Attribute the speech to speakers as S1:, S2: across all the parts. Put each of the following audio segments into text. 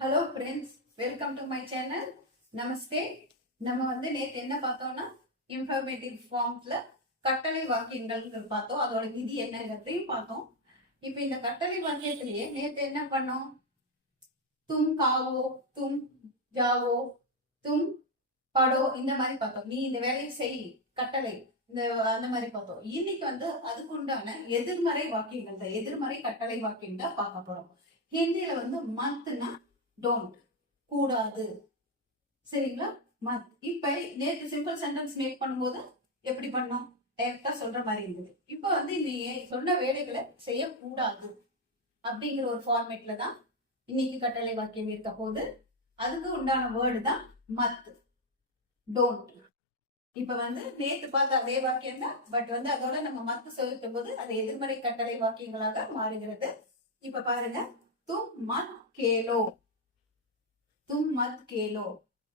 S1: Hello friends welcome to my channel நமஸ்தே நம்ம வந்து நேற்று என்ன பார்த்தோம்னா இன்ஃபர்மேட்டிவ் ஃபார்ம்ஸில் கட்டளை வாக்கியங்கள் பார்த்தோம். அதோட விதி என்னங்கிறதையும் பார்த்தோம். இப்போ இந்த கட்டளை வாக்கியத்திலேயே நேற்று என்ன பண்ணோம்? தும் காவோ தும் ஜாவோ தும் படோ இந்த மாதிரி பார்த்தோம். நீ இந்த வேலையை செய் கட்டளை. இந்த அந்த மாதிரி பார்த்தோம். இன்னைக்கு வந்து அதுக்கு உண்டான எதிர்மறை வாக்கியங்கள் தான் எதிர்மறை கட்டளை வாக்கியம் தான் பார்க்க போறோம். ஹிந்தியில வந்து மந்த்னா டோன்ட் கூடாது. சரிங்களா? மத். இப்ப நேற்று சிம்பிள் சென்டென்ஸ் மேக் பண்ணும்போது எப்படி பண்ணோம்? டைரக்டா சொல்ற மாதிரி இருந்தது. இப்போ வந்து நீ சொன்ன வேலைகளை செய்யக்கூடாது. அப்படிங்கிற ஒரு ஃபார்மேட்ல தான் இன்னைக்கு கட்டளை வாக்கியம் இருக்க போது அதுக்கு உண்டான வேர்டு தான் மத். டோன்ட் இப்ப வந்து நேத்து பார்த்த அதே வாக்கியம் தான். பட் வந்து அதோட நம்ம மத்து சொல்லும் போது அது எதிர்மறை கட்டளை வாக்கியங்களாக மாறுகிறது. இப்ப பாருங்க. தும் மத் கேலோ. தும் மத் கேலோ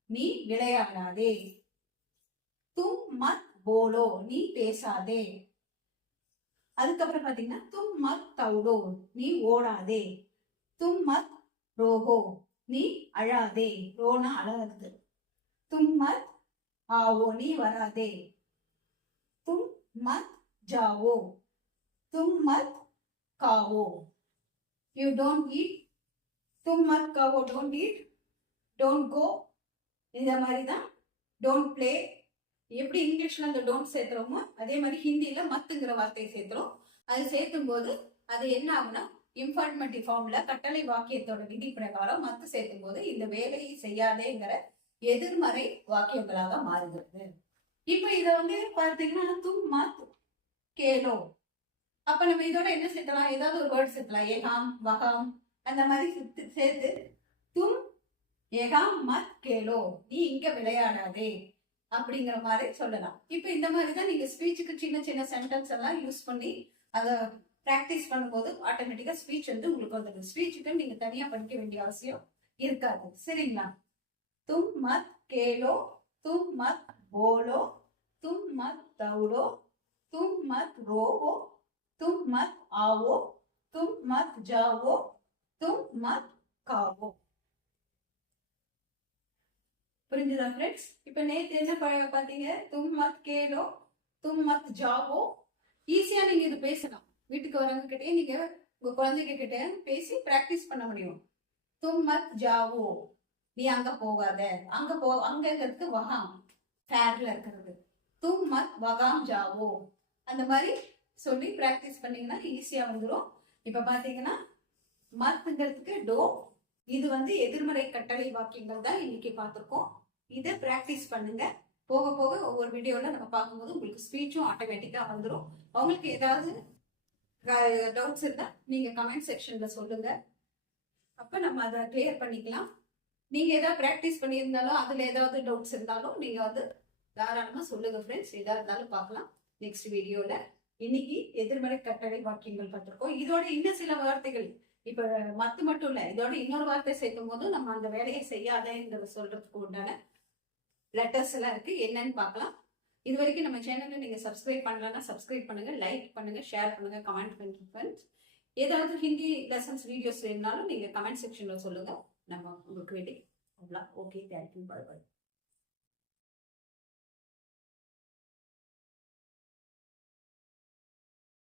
S1: நீ விளையாடாதே தும் மத் போலோ நீ பேசாதே அதுக்கப்புறம் பாத்தீங்கன்னா தும் மத் தௌடோ நீ ஓடாதே தும் மத் ரோகோ நீ அழாதே ரோனா அழகுது தும் மத் ஆவோ நீ வராதே தும் மத் ஜாவோ தும் மத் காவோ யூ டோன்ட் ஈட் தும் மத் காவோ டோன்ட் ஈட் டோன்ட் கோ இந்த மாதிரி தான் டோன்ட் ப்ளே எப்படி இங்கிலீஷ்ல அந்த டோன்ட் சேர்த்துறோமோ அதே மாதிரி ஹிந்தியில மத்துங்கிற வார்த்தையை சேர்த்துறோம் அது சேர்த்தும் போது அது என்ன ஆகும்னா இன்ஃபார்மேட்டிவ் ஃபார்ம்ல கட்டளை வாக்கியத்தோட விதி பிரகாரம் மத்து சேர்க்கும் போது இந்த வேலையை செய்யாதேங்கிற எதிர்மறை வாக்கியங்களாக மாறுகிறது. இப்ப இத வந்து பாத்தீங்கன்னா தும் மாத்து கேலோ. அப்ப நம்ம இதோட என்ன சேர்த்தலாம் ஏதாவது ஒரு வேர்ட் சேர்த்தலாம் ஏகாம் வகாம் அந்த மாதிரி சேர்த்து தும் ஏகாம் மத் கேலோ நீ இங்க விளையாடாதே அப்படிங்கிற மாதிரி சொல்லலாம். இப்போ இந்த மாதிரி தான் நீங்க ஸ்பீச்சுக்கு சின்ன சின்ன சென்டென்ஸ் எல்லாம் யூஸ் பண்ணி அதை ப்ராக்டிஸ் பண்ணும்போது ஆட்டோமேட்டிக்கா ஸ்பீச் வந்து உங்களுக்கு வந்துடும். ஸ்பீச்சுக்கு நீங்க தனியா படிக்க வேண்டிய அவசியம் இருக்காது. சரிங்களா? தும் மத் கேலோ தும் மத் போலோ தும் மத் தௌடோ தும் மத் ரோவோ தும் மத் ஆவோ தும் மத் ஜாவோ தும் மத் காவோ. புரிஞ்சுதா ஃப்ரெண்ட்ஸ் இப்போ நேத்து என்ன ப- பாத்தீங்க? தும் மத் கேலோ தும் மத் ஜாவோ. ஈஸியா நீங்க இது பேசலாம். வீட்டுக்கு வரவங்க கிட்டே நீங்க உங்க குழந்தைங்க கிட்ட பேசி பிராக்டிஸ் பண்ண முடியும். தும் மத் ஜாவோ. நீ அங்க போகாத. அங்க போ அங்கங்கிறது வகாம். ஃபேர்ல இருக்கிறது. தும் மத் வகாம் ஜாவோ. அந்த மாதிரி சொல்லி பிராக்டிஸ் பண்ணீங்கன்னா ஈஸியா வந்துடும் இப்ப பாத்தீங்கன்னா மத்துங்கிறதுக்கு டோ இது வந்து எதிர்மறை கட்டளை வாக்கியங்கள் தான் இன்னைக்கு பார்த்துருக்கோம் இதை ப்ராக்டிஸ் பண்ணுங்க. போக போக ஒவ்வொரு வீடியோவில் நம்ம பார்க்கும்போது உங்களுக்கு ஸ்பீச்சும் ஆட்டோமேட்டிக்காக வந்துடும் அவங்களுக்கு ஏதாவது டவுட்ஸ் இருந்தால் நீங்கள் கமெண்ட் செக்ஷனில் சொல்லுங்கள் அப்போ நம்ம அதை கிளியர் பண்ணிக்கலாம். நீங்கள் ஏதாவது ப்ராக்டிஸ் பண்ணியிருந்தாலும் அதில் ஏதாவது டவுட்ஸ் இருந்தாலும் நீங்கள் வந்து தாராளமாக சொல்லுங்கள் ஃப்ரெண்ட்ஸ் எதாக இருந்தாலும் பார்க்கலாம். நெக்ஸ்ட் வீடியோவில் இன்னைக்கு எதிர்மறை கட்டளை வாக்கியங்கள் பார்த்திருக்கோம். இதோட இன்னும் சில வார்த்தைகள் இப்ப மத்து மட்டும் இல்ல இதோட இன்னொரு வார்த்தை சேர்க்கும் போது நம்ம அந்த வேலையை செய்யாதேங்கிறத சொல்றதுக்கு உண்டான லெட்டர்ஸ் எல்லாம் இருக்கு. என்னன்னு பார்க்கலாம். இது வரைக்கும் நம்ம சேனலை நீங்க சப்ஸ்கிரைப் பண்ணலன்னா சப்ஸ்கிரைப் பண்ணுங்க லைக் பண்ணுங்க ஷேர் பண்ணுங்க கமெண்ட் பண்ணுங்க ஏதாவது ஹிந்தி லெசன்ஸ் வீடியோஸ் வேணும்னாலும் நீங்க கமெண்ட் செக்ஷன்ல சொல்லுங்க. நம்ம உங்களுக்கு வேண்டி. ஓகே தேங்க்யூ பாய் பாய்